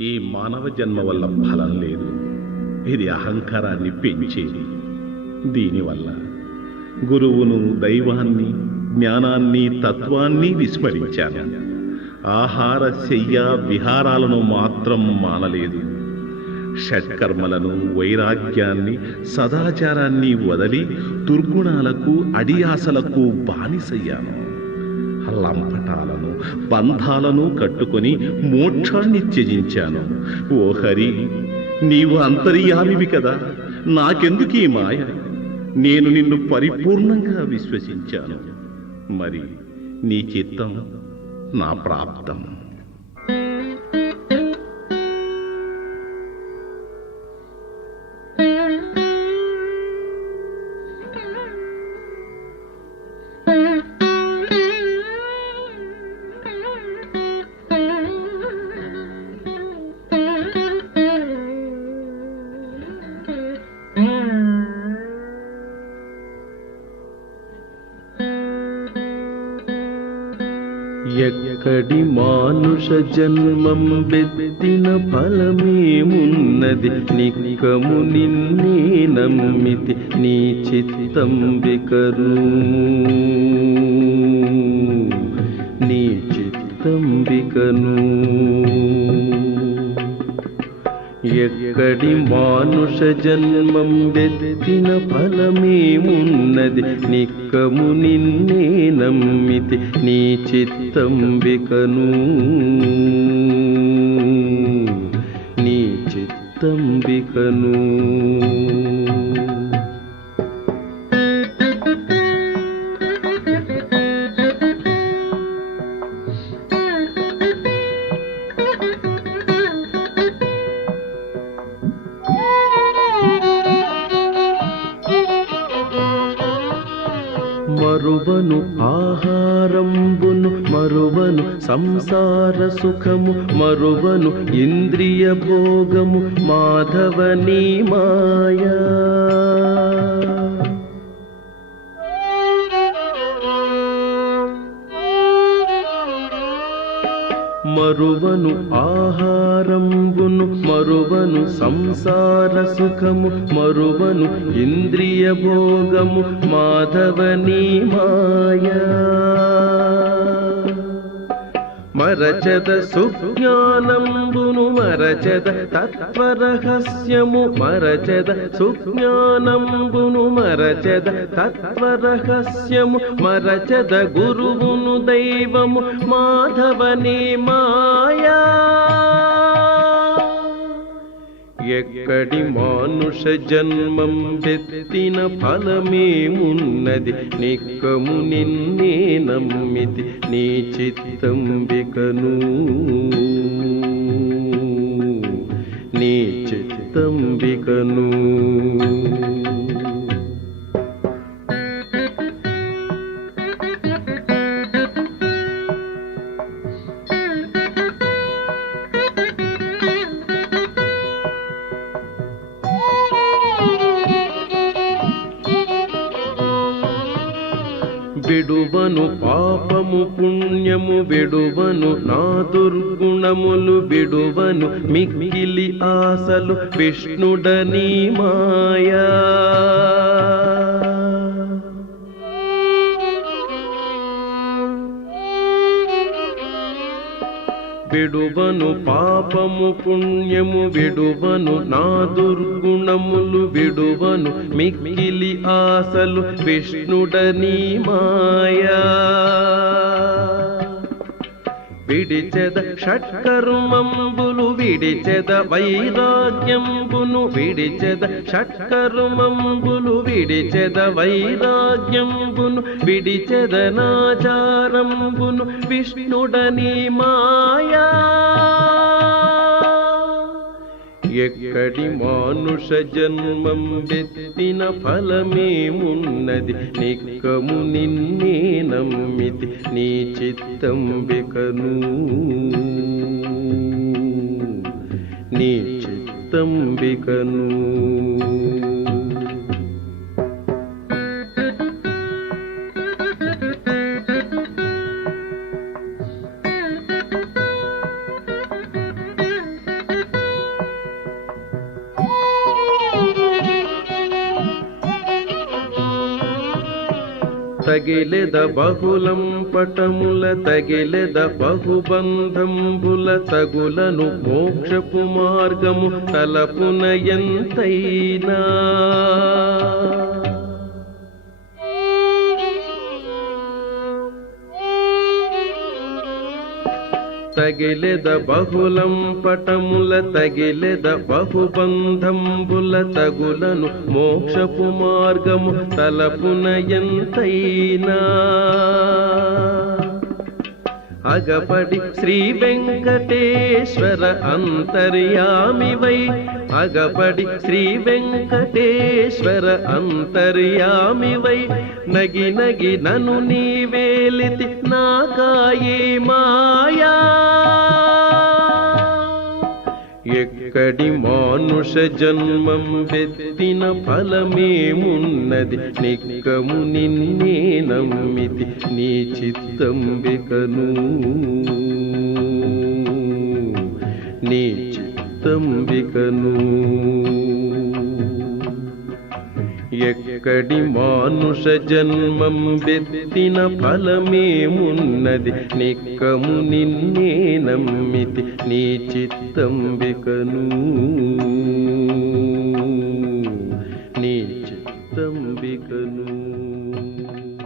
ఈ మానవ జన్మ వల్ల ఫలం లేదు. ఇది అహంకారాన్ని పెంచేది. దీనివల్ల గురువును, దైవాన్ని, జ్ఞానాన్ని, తత్వాన్ని విస్మరించాను. ఆహార, శయ్య, విహారాలను మాత్రం మానలేదు. షట్కర్మలను, వైరాగ్యాన్ని, సదాచారాన్ని వదలి దుర్గుణాలకు, అడియాసలకు బానిసయ్యాను. లంపటాలను, బంధాలను కట్టుకొని మోక్షాన్ని త్యజించాను. ఓ హరి, నీవు అంతర్యామివి కదా, నాకెందుకీ మాయ? నేను నిన్ను పరిపూర్ణంగా విశ్వసించాను. మరి నీ చిత్తం నా ప్రాప్తం. ఎక్కడి మానుష జన్మం బెత్తిన ఫలమేమున్నది? నిక్కము నిన్నే నమ్మితి నీ చిత్తం బికరు, నీ చిత్తం బికను. ఎక్కడి మానుష జన్మం బెత్తిన ఫలమేమున్నది? నిక్కము నిన్నే నమ్మితి నీ చిత్తం బికను, నీ చిత్తం బికను. మరువను ఆహారంబును, మరువను సంసార సుఖము, మరువను ఇంద్రియ భోగము, మాధవనీ మాయా. మరువను ఆహారంబును, మరువను సంసార సుఖము, మరువను ఇంద్రియ భోగము, మాధవనీ మాయా. మరచద సుజ్ఞానంబును, మరచద తత్వరహస్యము, మరచద సుజ్ఞానంబును, మరచద తత్వరహస్యము, మరచద గురువును, దైవము, మాధవనీ మాయా. ఎక్కడి మానుష జన్మం బెత్తిన ఫలమేమున్నది? నిక్కము నిన్నే నమ్మితి నీ చిత్తం బికను, నీ చిత్తం బికను. విడువను పాపము పుణ్యము, విడువను నా దుర్గుణములు, విడువను మిక్కిలి ఆశలు, విష్ణుడనీ మాయా. విడువను పాపము పుణ్యము, విడువను నా దుర్గుణములు, విడువను మిక్కిలి ఆశలు, విష్ణుడనీ మాయా. విడిచెద షట్కర్మంబులు, విడిచెద వైరాగ్యంబును, విడిచెద షట్కర్మంబులు, విడిచెద వైరాగ్యంబును, విడిచెద నాచారంబును, విష్ణుడనీ మాయా. ఎక్కడి మానుష జన్మం బెత్తిన ఫలమేమున్నది? నిక్కము నిన్నే నమ్మితి నీ చిత్తం బికను, నీ చిత్తం బికను. తగిలెద బహుళం పటముల తగిలెద బహుబంధంబుల తగులను మోక్షపు మార్గము తలపున ఎంతైనా తగిలెద బహుళం పటముల తగిలెద బహుబంధంబుల తగులను మోక్షపు మార్గము తలపున ఎంతైనా అగపడి శ్రీ వెంకటేశ్వర అంతర్యామివై అగపడి శ్రీ వెంకటేశ్వర అంతర్యామివై నగి నగి నను నీవేలితి నాకాయే మాయా ఎక్కడి మానుష జన్మం వెత్తిన ఫలమేమున్నది నిక్కము నిన్నే నమ్మితి నీ చిత్తంబికను నీ చిత్తంబికను ఎక్కడి మానుష జన్మం వెత్తిన ఫలమేమున్నది నిక్కము నిన్నే నమ్మితి నీ చిత్తంబికను